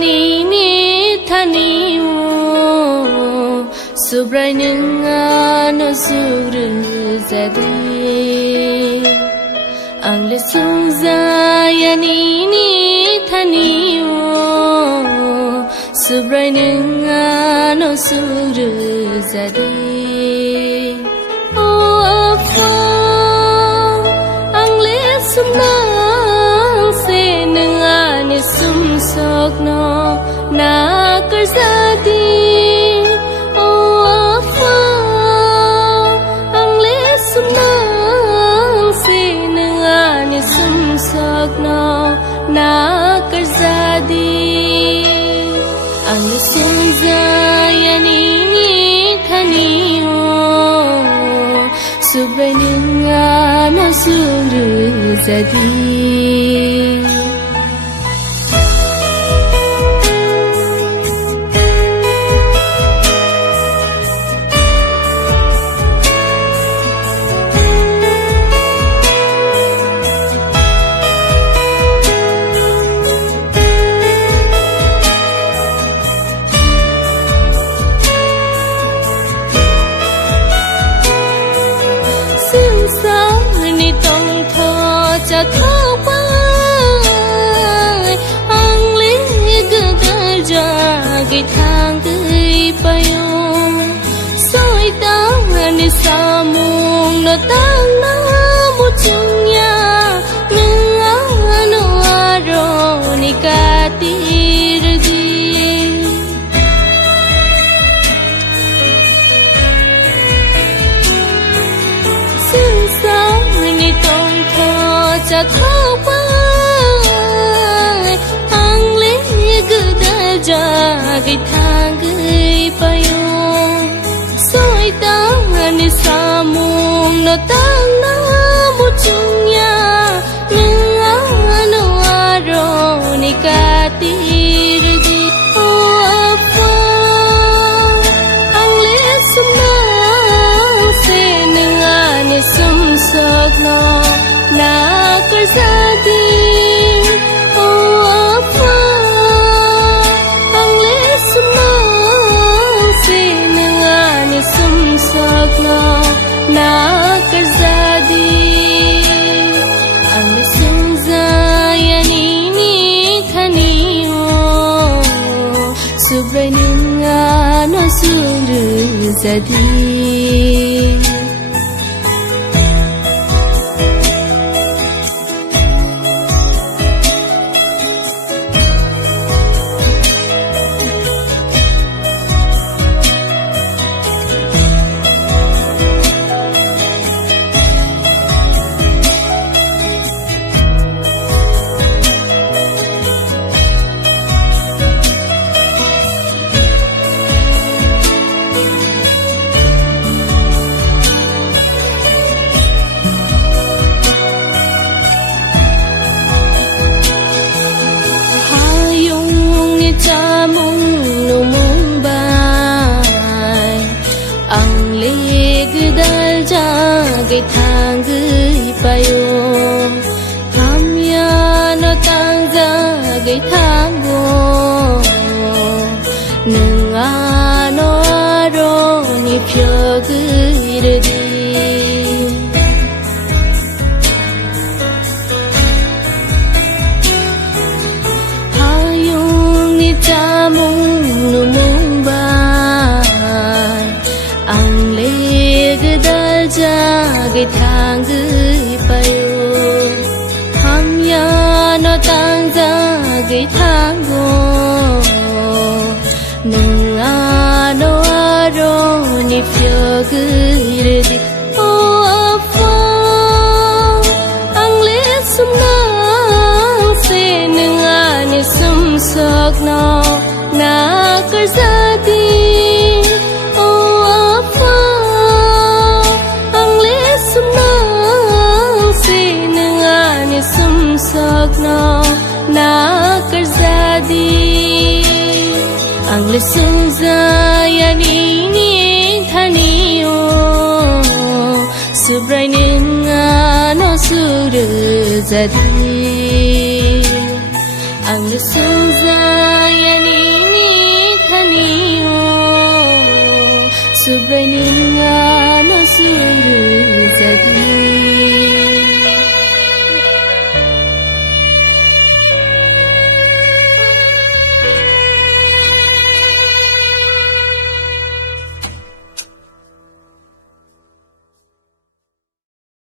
ni thani wo subrai ninga no suru zade angle sunza ni thani wo subrai ninga no suru zade sok no na kerzadi oh afa ang lesum nang sinangani sum sok no na kerzadi ang lesum zayani thani oh subreninga no suru zadi cái thang tươi bayo soi tang ni sa mung no tang na mu chung ya nga no aro ni ka tir di sin sa ni tong tho cha tho pa cái thang gửi bayo soi tang ni sa mung no tang na mu chung ya nga no aro ni ka tir di o apa ang le sum na se nga ni sum sok no na kar sa di na kerzadi ang lesung zayani ni thani wo subrai ninga no suru zadi cái thang gửi bayo tham ya nó tăng ra cái thang go nâng a nó ro ni pyo gửi đi hayung ni cha mung nu mung ba ang le gdal ja cái thang gửi bayo ham ya nó tăng ra cái thang go nâng a nó aro ni pyo gửi đi o apa ang le sum na se nâng a ni sum sok no na kar sa di sok no na kar zadi ang lesung zayani ni thani o subrai ninga no suru zadi ang lesung